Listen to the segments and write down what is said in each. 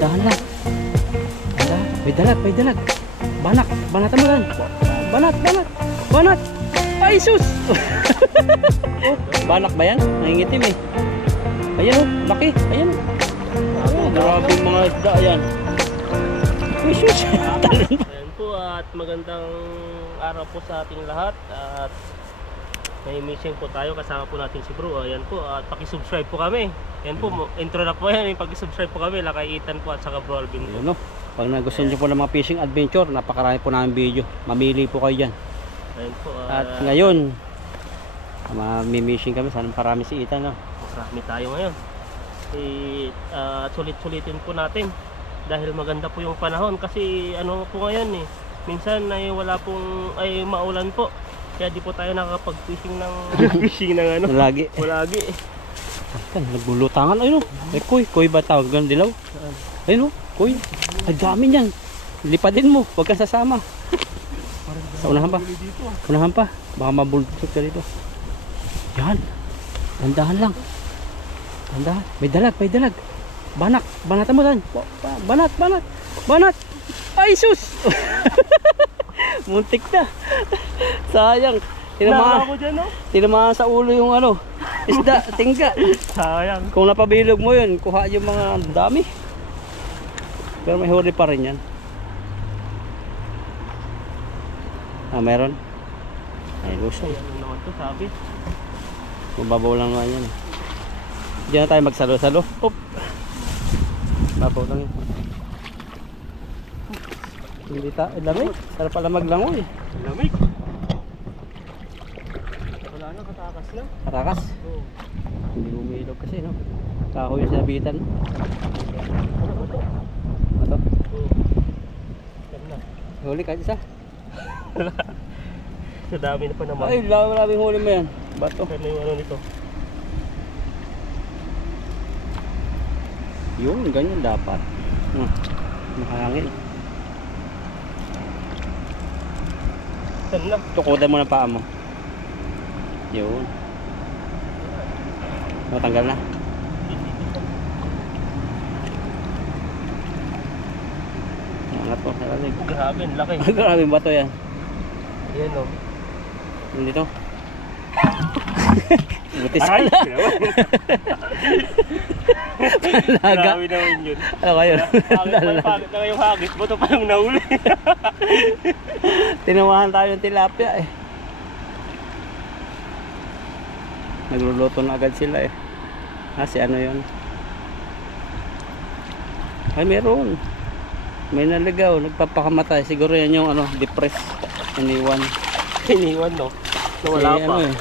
Dahan lang. Dahan. May dalag, may dalag. Banak, banatan mo yan. Banat, banat, banat. Ay, sus! Oh, banak ba yan? Nangingitim eh. Ayan oh, laki. Ayan. Oh, grabe yung mga isda. Ayan. Ay, sus! Ayan po at magandang araw po sa ating lahat. At may mission po tayo, kasama po natin si Bro. Ayan po, at paki-subscribe po kami. Ayan po, intro na po yan. Paki-subscribe po kami, Lakay Ethan po at saka Bro Alvin po. Ayan oh. Pag nagustuhan nyo po ng mga fishing adventure, napakarami po namin video. Mamili po kayo dyan. Ayun po, At ngayon, mamimishing kami. Sana parami si Ethan. No? marami tayo ngayon. Sulit-sulitin po natin. Dahil maganda po yung panahon. Kasi ano po ngayon eh. Minsan ay wala pong, ay maulan po. Kaya di po tayo nakakapag-fishing ng fishing ng ano. Lagi. Lagi. Nagbulutangan. Ayun o. Eh, koy ba tawag? Ganun dilaw? Ayun o. Koy. Ay dami niyan. Lipadin mo. Huwag kang sasama. Sa unahan pa. Unahan pa. Baka mabultot ka dito. Yan. Dandahan lang. Dandahan. May dalag. May dalag. Banak. Banatan mo dan. Banat. Banat. Banat. Ay sus. Muntik na. Sayang. Tinamaan sa ulo yung ano. Isda. Tingga. Sayang. Kung napabilog mo yun, kuha yung mga dami. Pero may huli pa rin yan. Meron. Ay, luso. Ano naman to, sabi? Mababaw lang nga yan. Diyan na tayo magsalo-salo. Oop. Mababaw lang yan. Hindi tayo. Lamig. Sarap pala maglangoy. Lamig. Wala na, katakas na. Katakas? Oo. Hindi umiilog kasi, no? Kahoy yung sinabitan. Ano? Oo. Yan na. Huli kahit isa. Sa dami na pa naman. Ay, maraming huli mo yan. Bato. Ano yung ano nito? Yun, ganyan dapat. Makahangin. Saan na? Tukudan mo ng paa mo. Yun. Matanggal na. Angat po. Grabe, ang laki. Grabe bato yan. Ayan o. Dito. Butis Aray! ka na. Palaga. Grabe naman yun. Ano kayo? Pagit na yung hagis. Bato pa yung nahuli. Tinawahan tayo ng tilapia eh. Nagluluto na agad sila eh. Si ano yun? Ay meron. May naligaw. Nagpapakamatay. Siguro yan yung ano, depressed. Iniwan. Iniwan no? Nawala pa. Ano, eh.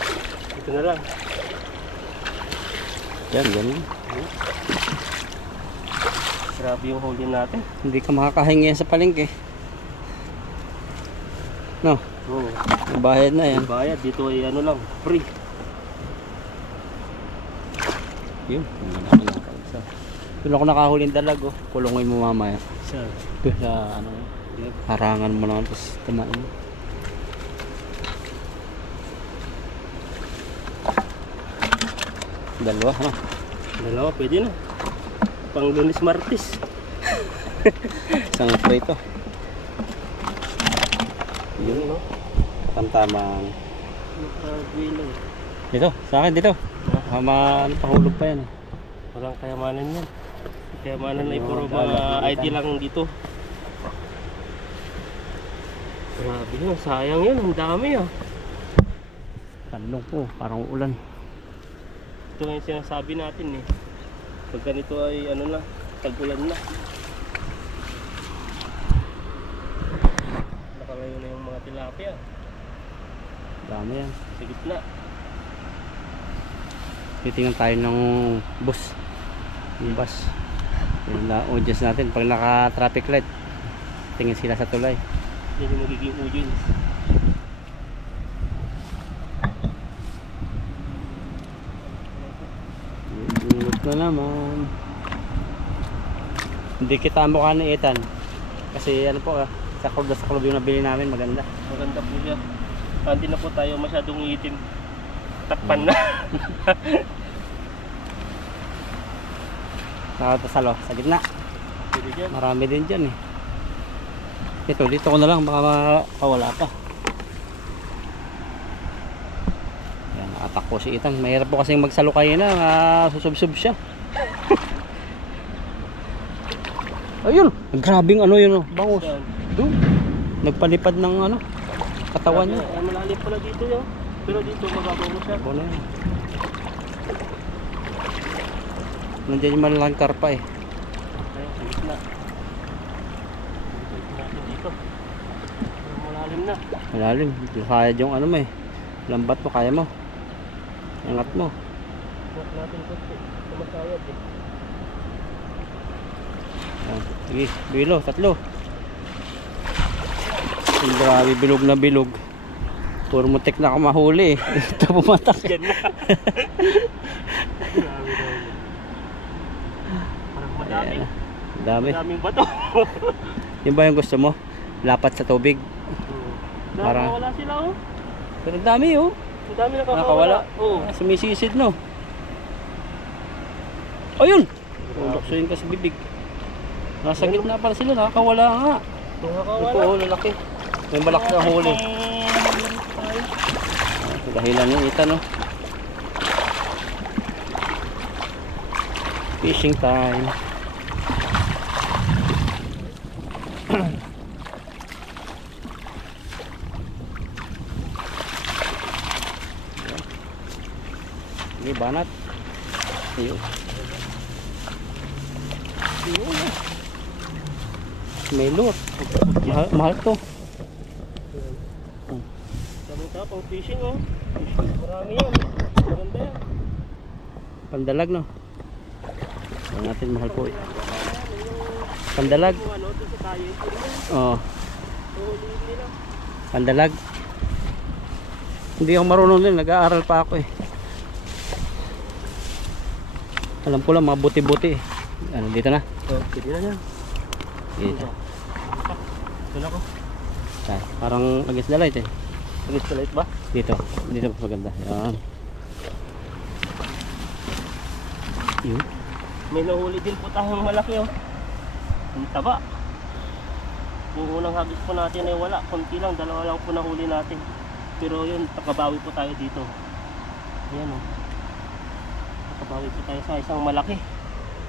Ito na lang. Yan, ganun. Grabe yung huli natin. Hindi ka makakahingi sa palengke. No? Oo. Bayad na yan. Bayad. Dito ay ano lang. Free. Yun. Doon ako nakahuling dalag oh. Kulungoy mo mamaya. Sa Ano, harangan mo lang tapos tumain. Dalawa, ha? dalawa, pwede na. Pang Lunes Martes. Isang prito. Yun no? Tamtamang. Nakagwilo. Dito, sa akin dito. Ano pahulog pa yan. Walang kayamanan yan. Kayamanan ay puro Dalag, mga dalag. ID lang dito. Grabe yun, sayang yun. Ang dami ah. Talong po, parang ulan. Ito nga yung sinasabi natin eh. Pag ganito ay ano na, tag-ulan na. Nakalayo na yung mga tilapia. Dami yan. Sa gitna. Titingnan tayo ng bus. Yung bus. Yung audience natin. Pag naka-traffic light, tingin sila sa tulay. Yan yung magiging audience. Ingot na naman. Hindi kita ang mukha ni Ethan. Kasi ano po sa club yung nabili namin. Maganda. Maganda po siya. Hindi na po tayo masyadong itim. Takpan na. Nakatasalo sa gitna. Pwede dyan. Marami din dyan eh. Ito, dito ko na lang, baka makawala pa. Yan, nakatakbo si Itang. Mahirap po kasing magsalukay na, susubsub siya. Ayun, grabing ano yun, bangus. Saan? Doon, nagpalipad ng ano, katawan niya. Ay, malalim pala dito yun. Pero dito mababaw mo siya. Ano yun? Nandiyan yung malaking karpa eh. Ayun, sa gitna. Dito natin dito. Malalim na. Malalim, kaya yung ano mo eh. Lambat mo, kaya mo. Angat mo. Huwag natin konti. Tumasayad eh. Yan. Sige, bilo, tatlo. Ang grabe, bilog na bilog. Puro mutik na ako mahuli eh. Ito pumatak. Yan na. Grabe na yun. Parang madami. Ayan, dami. Madaming bato. Yun ba yung gusto mo? Lapat sa tubig. Parang- Nakakawala sila oh. Pero dami oh. Ang dami Nakakawala. nakakawala. Oo. Sumisisid no. Ayun! Luksuin ka sa bibig. Nasa gitna pala sila, nakakawala nga. Nakakawala. Ito oh, lalaki. May malaki na huli. Dahilan ni Ita no. Fishing time. Ini banat. Iyo. May lure. Mahal to. Daming tao pang fishing oh. Marami yan. Maganda yan. Pandalag no. Ano natin mahal po. Pandalag. Yung ano, doon sa tayo. Oo. Huhulihin nila. Pandalag. Hindi ako marunong din, nag-aaral pa ako eh. Alam ko lang mga buti-buti eh. Ano dito na? Oh, pwede na yan. Dito. Doon ako. Ah, parang against the light eh. Against the light ba? Dito. Dito mas maganda. Yan. Yun. May nahuli din po tayong malaki oh. Ang taba. Yung unang hagis po natin ay wala. Kunti lang, dalawa lang po nahuli natin. Pero yun, nakabawi po tayo dito. Ayan oh. Nakabawi po tayo sa isang malaki.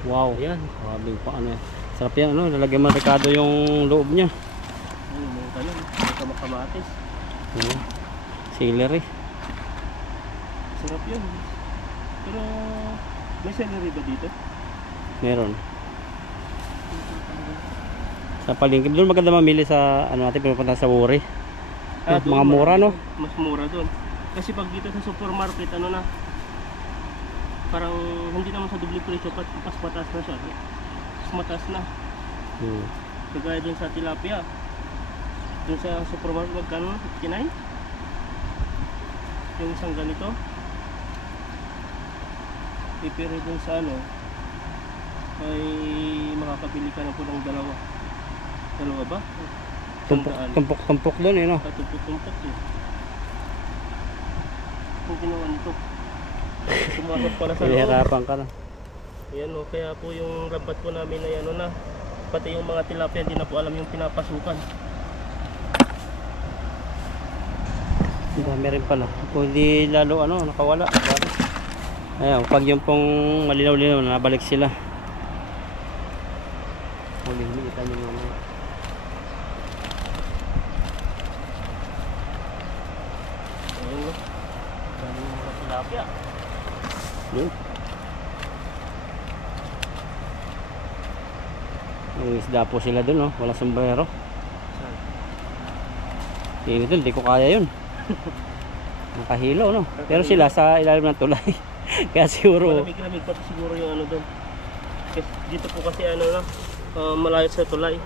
Wow. Ayan. Grabe pa ano eh. Sarap yan ano. Lalagyan mo ng rekado yung loob niya. Ayun, may ganun. May kamakamatis. Celery. Sarap yun. Pero may celery ba dito? Meron. Sa palengke. Doon maganda mamili sa ano natin pinupunta sa Wuri. Mga doon, mura no? Mas mura doon. Kasi pag dito sa supermarket, ano na, parang hindi naman sa doble presyo, pas mataas na siya. Mas mataas na. Kagaya doon sa tilapia. Doon sa supermarket, magkano? 59? Yung isang ganito. Pero doon sa ano, ay makakabili ka na po ng dalawa. Dalawa ba? Tumpok doon eh no? Tumpok eh. Kung ginawa nito. Sumasok pala sa loob. Hihirapan ka na. Ayan o, kaya po yung rambat po namin ay ano na, pati yung mga tilapia hindi na po alam yung pinapasukan. Ang dami rin pala. Kung hindi lalo ano, nakawala. Ayan, pag yung pong malinaw-linaw, nabalik sila. Huling-liitan yung mga. Ayan o, dami yung mga tilapia. Yun. Ang isda po sila dun, no? Wala sombrero. Hindi dun, di ko kaya yun. Nakahilo, no? Pero sila sa ilalim ng tulay. Kaya siguro Malamig-lamig pa siguro yung ano doon. Kasi dito po kasi ano na, malayo sa tulay.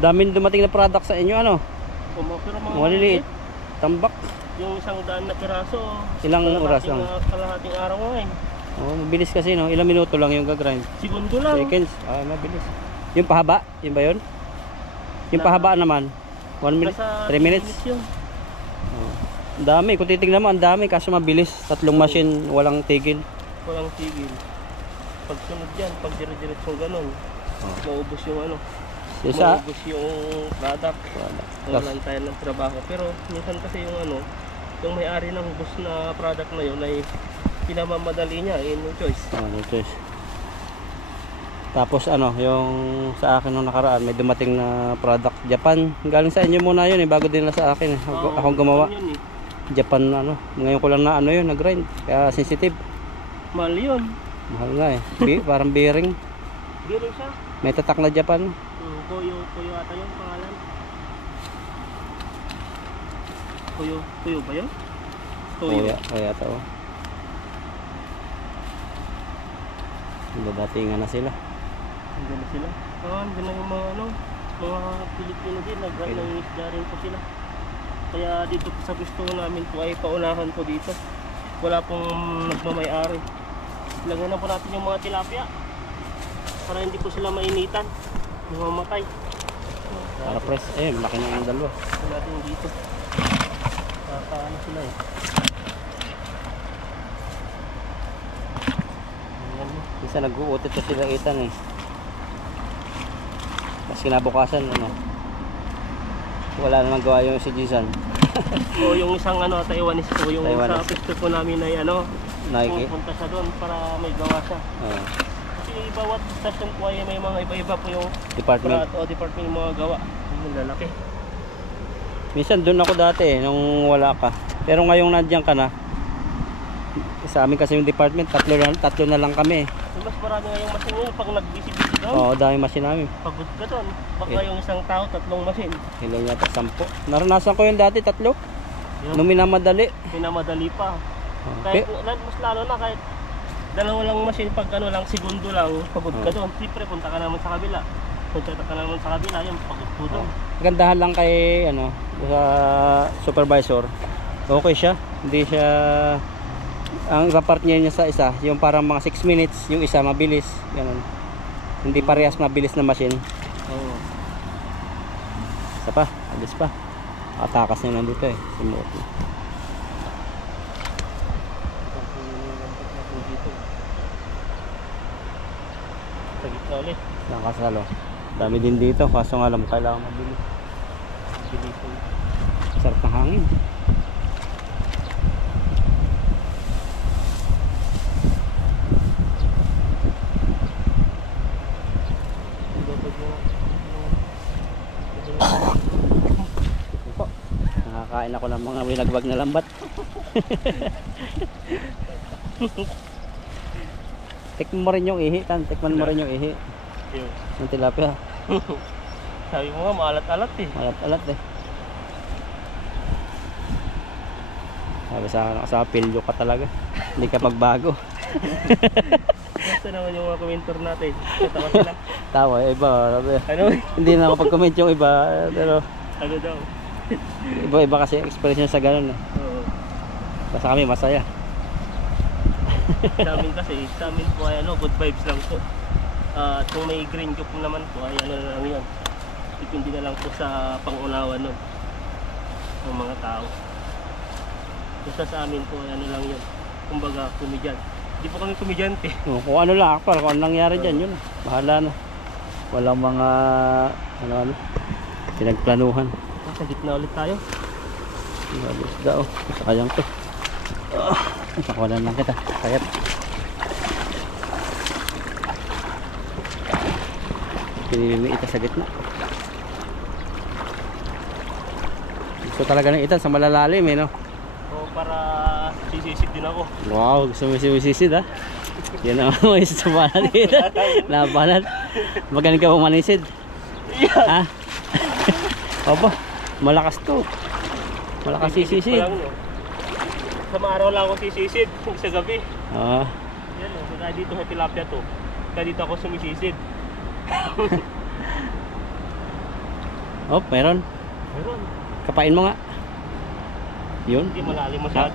daming dumating na product sa inyo, ano? Pero mga Maliliit. Tambak. yung isang daan na piraso, Ilang oras lang? Kalahating araw nga eh. Oh, mabilis kasi, no? Ilang minuto lang yung gagrind. Segundo lang. Seconds. Ah, mabilis. Yung pahaba, yun ba yun? Yung pahaba naman, 1 minute, Nasa 3 minutes. yun. Oh. Ang dami, kung titignan mo, ang dami, kaso mabilis. 3 machine, walang tigil. Walang tigil. Pag sunod yan, pag dire-diretsong ganun, maubos yung ano, Isa, maubos yung product. Walang tayo ng trabaho. Pero minsan kasi yung ano, yung may-ari ng bus na product na yun ay pinamamadali niya, no choice. no choice. Tapos ano, yung sa akin nung nakaraan, may dumating na product Japan. Galing sa inyo muna yun bago din na sa akin. Akong gumawa. Yun, Japan ano, ngayon ko lang na ano yun, nag-grind. Kaya sensitive. Mahal yun. Mahal nga eh. Parang bearing. Bearing siya. May tatak na Japan. Kuyo ata yung pangalan. Kuyo ba yun? Kaya to. Dating na sila. Andun na sila. Andun na yung mga ano, mga Pilipino din, nag-isda rin po sila. Kaya dito po sa gusto namin po ay paunahan po dito. Wala pong nagmamay-ari. Lagyan na po natin yung mga tilapia para hindi po sila mainitan, mamamatay. Para press, malaki na yung dalawa. Lagyan natin dito. Ano sila eh. Isa nag-uutot na sila Ethan eh. Mas kinabukasan ano. Wala namang gawa yung si Jisan. O yung isang ano, Taiwanese po, yung Taiwanese. sa pwesto po namin ay ano, Nike. pupunta siya doon para may gawa siya. Kasi bawat station po ay may mga iba-iba po yung Department. department yung mga gawa. Yung lalaki. Minsan doon ako dati nung wala ka. Pero ngayong nandiyan ka na, sa amin kasi yung department, tatlo na lang kami. Mas marami nga yung machine yun pag nag-busy-busy doon. Oo, dami machine namin. Pagod ka doon. Baka yung isang tao, 3 machine. Ilan yata, 10. Naranasan ko yung dati, 3. Yun. Nung minamadali. Pinamadali pa. Okay. Kahit mas lalo na kahit dalawa lang machine, pag ano lang, segundo lang, pagod ka doon. Siyempre, punta ka naman sa kabila. Punta ka naman sa kabila, yun, pagod po doon. Gandahan lang kay ano, sa supervisor. Okay siya. Hindi siya, ang iba part niya sa isa, yung parang mga 6 minutes, yung isa mabilis, ganun. Hindi parehas mabilis na machine. Oo. Isa pa, alis pa. Atakas niya nandito eh, simuot. Sa gitna ulit. Nakasalo. Dami din dito, kaso nga lang kailangan mabilis. Bilisan. Sarap ng hangin. Nakakain ako ng mga winagbag na lambat. Tikman mo rin yung ihi, tikman mo rin yung ihi Yun. ng tilapia. Sabi mo nga, maalat-alat eh. Alat-alat eh. Sabi sa akin, sa pilyo ka talaga. Hindi ka pagbago. Basta naman yung mga komentor natin. Katawa sila. Tawa, iba. Sabi, Ano? hindi na makapag-comment yung iba. Pero Ano daw? iba kasi expression sa ganun. Oo. Basta kami masaya. Sa amin kasi, sa amin po ay ano, good vibes lang po. At kung may green joke naman po ay ano na lang yun. Depende na lang po sa pangunawa nun ng mga tao. Basta sa amin po ay ano lang yun. Kumbaga, komedyan. Hindi po kami komedyante. Kung ano lang, akpal, kung ano nangyari dyan, yun. Bahala na. Walang mga ano, pinagplanuhan. Sa gitna ulit tayo. Balis daw. Sayang to. Pakawalan lang kita. Kayat. Pinili ita sa gitna. Gusto talaga ng itan sa malalalim eh, no? O para sisisid din ako. Wow, gusto mo sisisid ha? Yan ang mga isa sa banat dito. Nabanat. Magaling ka pumanisid. Ha? Opo, malakas to. Malakas sisisid. Sa araw lang ako sisisid sa gabi. Oo. Yan o, kaya dito sa tilapia to. Kaya dito ako sumisisid. Oh, meron. Meron. Kapain mo nga. Yun. Hindi malalim masyado.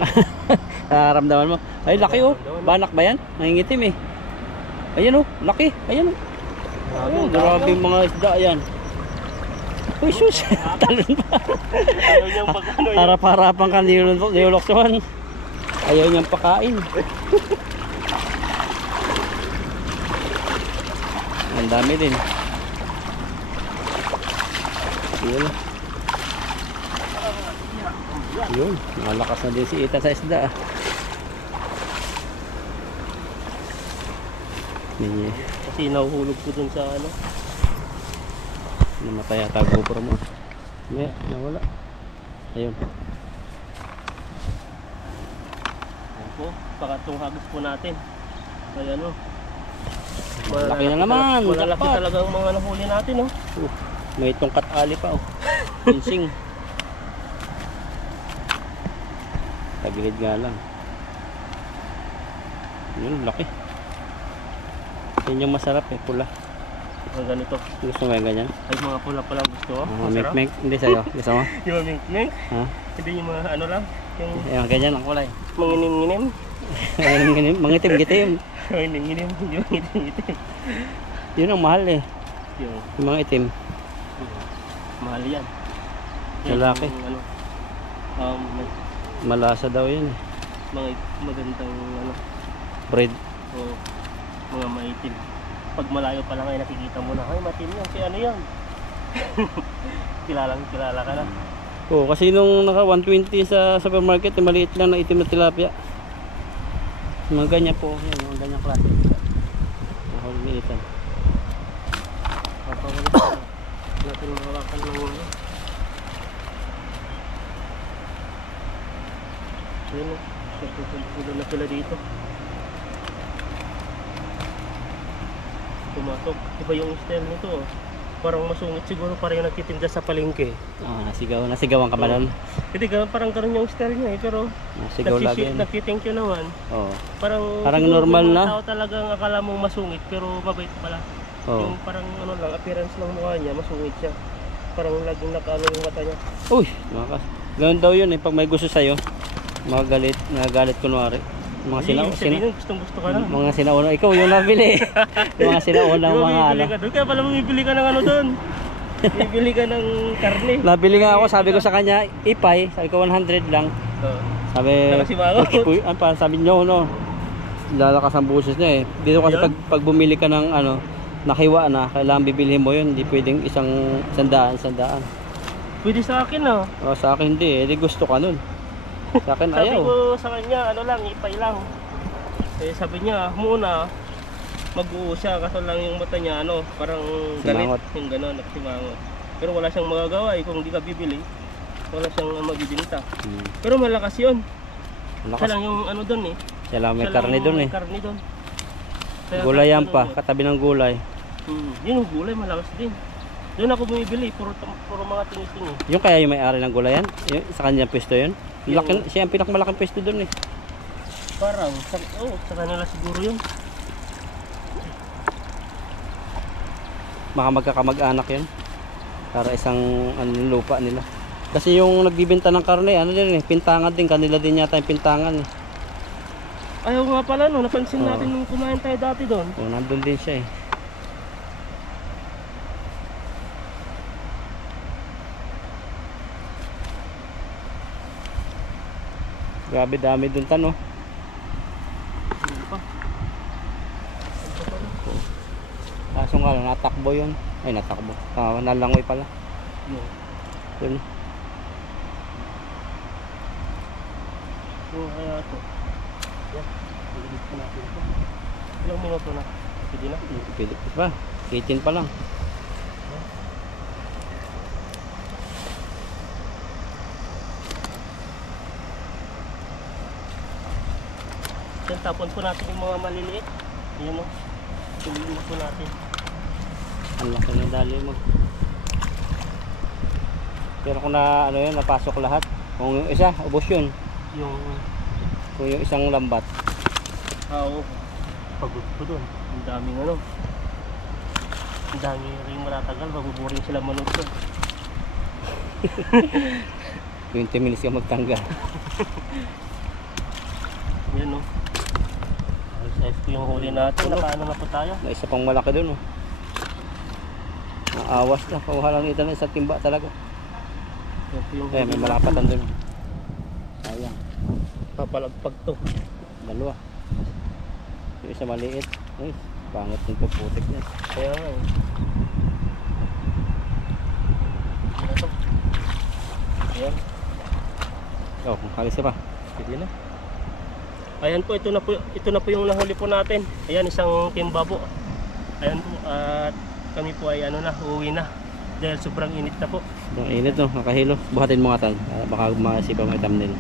Nararamdaman mo. Ay, laki oh. Banak ba yan? Nangingitim eh. Ayan oh, laki. Ayan oh. Oh, grabe yung mga isda yan. Uy, sus. Talon pa. Ayaw niyang pag-ano yun. Harap-harapan ka niluloksohan. Ayaw niyang pakain. ang dami din. Yun. Yun, malakas na din si Ethan sa isda. Hindi. Kasi nahuhulog ko dun sa ano. Namatay yata GoPro mo. May, nawala. Ayun. Ayan po, pangatlong hagis po natin. Ay ano. Malaki na naman. Malalaki Jackpot. talaga ang mga nahuli natin, oh. May tungkat ali pa oh. Pinsing. Tagilid nga lang. Yun, laki. Yun yung masarap eh, pula. Ang ganito. Gusto mo yung ganyan? Ay, mga pula pala gusto ko. Masarap. Mink-mink. Hindi sa'yo. Gusto mo? Yung mink-mink. Ha? Hindi yung mga ano lang. Yung Yung ganyan ang kulay. manginim-nginim. Mangitim-gitim. Manginim-nginim. Yung manginim-nginim. Yun ang mahal eh. Yung Yung mga itim. mahal yan. Lalaki. Yung, ano, may Malasa daw yun eh. mga magandang ano, Bread. o mga maitim. Pag malayo pa lang ay nakikita mo na, ay matim yan, si ano yan. Kilala ka na. Oo, kasi nung naka 120 sa supermarket, maliit lang na itim na tilapia. Mga ganyan po, yan, mga ganyang klase. Mahal ni Ethan. Papawala pa natin mahawakan ng ano. Ayun o, nagpupulo na sila dito. Pumatok. Iba yung style nito oh. Parang masungit siguro, parang yung nagtitinda sa palengke. Ah, nasigawan ka ba nun? Hindi, parang ganun yung style niya eh, pero Nasigaw lagi yun. nagtithank you naman. Oo. Parang siguro normal yung mga na. tao talagang akala mong masungit pero mabait pala. Oo. Yung parang ano lang, appearance ng mukha niya, masungit siya. Parang laging nakaano yung mata niya. Uy, ganun daw yun eh. Pag may gusto sa'yo, nagagalit kunwari. Mga Gustong gusto ka na. mga sinauna, ikaw yung nabili. Yung mga sinauna mga ano. Ka doon. Kaya pala bibili ka ng ano doon. Bibili ka ng karne. Nabili nga ako, sabi ko sa kanya, ipay, sabi ko 100 lang. Sabi, sabi niyo, no, lalakas ang buses niya eh. Dito kasi pag bumili ka ng ano, nakiwa na, kailangan bibilihin mo yun. Hindi pwedeng sandaan. Pwede sa akin ah. O, sa akin hindi, gusto ka nun. Sa akin Sabi ayaw. ko sa kanya, ano lang, ipay lang. Eh sabi niya, muna, mag-uo siya, kaso lang yung mata niya, ano, parang galit. Simangot. Yung gano'n, nakasimangot. Pero wala siyang magagawa eh, kung hindi ka bibili, wala siyang mabibinta. Pero malakas yun. Siya lang yung ano doon eh. Siya lang may Siya karne lang doon eh. may karne doon. Kaya Gulay yan ano, pa, katabi ng gulay. Yun yung gulay, malakas din. Doon ako bumibili, puro mga tingi-tingi. Yung kaya yung may-ari ng gulayan, yung sa kanyang pwesto yun. Yung- Laki, siya ang pinakamalaking pwesto doon eh. Parang, sa kanila siguro yun. Baka magkakamag-anak yun. Para isang ano, lupa nila. Kasi yung nagbibenta ng karne, ano din eh, pintangan din. Kanila din yata yung pintangan eh. Ayaw nga pala no, napansin Oo. natin nung kumain tayo dati doon. O, nandun din siya eh. Grabe dami dun tan, no? Ano pa? Kaso nga lang, natakbo yun. Ay, natakbo. Nalangoy pala. Yun. Yun. Yung kaya ito. Yan. Iligid ko natin ito. Ilang minuto na? Pwede na? Pwede pa. 18 pa lang. Yan, tapon po natin yung mga maliliit. Yan o. Tuloyin po natin. Ang laki na dali mo. Pero kung na, ano yun, napasok lahat. Kung yung isa, ubos yun. Yung Kung yung isang lambat. oo. Pagod ko doon. Ang daming ano. Ang dami rin matatagal. Mabuburing sila manusod. 20 minutes ka magtanggal. Yan o. Size ko yung huli natin. Nakaano na po tayo. May isa pang malaki dun, oh. Naawas na. Pawalang ito na isang timba talaga. Yan po yung Eh, may malapatan dun. Sayang. papalagpag to. Dalawa. Yung sa maliit. Ay, pangit ng puputik niya. Kaya nga eh. Ano to? Ayan. Oh, halis ka pa. Pwede na. Ayan po, ito na po yung nahuli po natin. Ayan, isang timba po. Ayan po, at kami po ay ano na, uuwi na. Dahil sobrang init na po. Ang init no, nakahilo. Buhatin mo nga tan. Baka masipa mo yung thumbnail.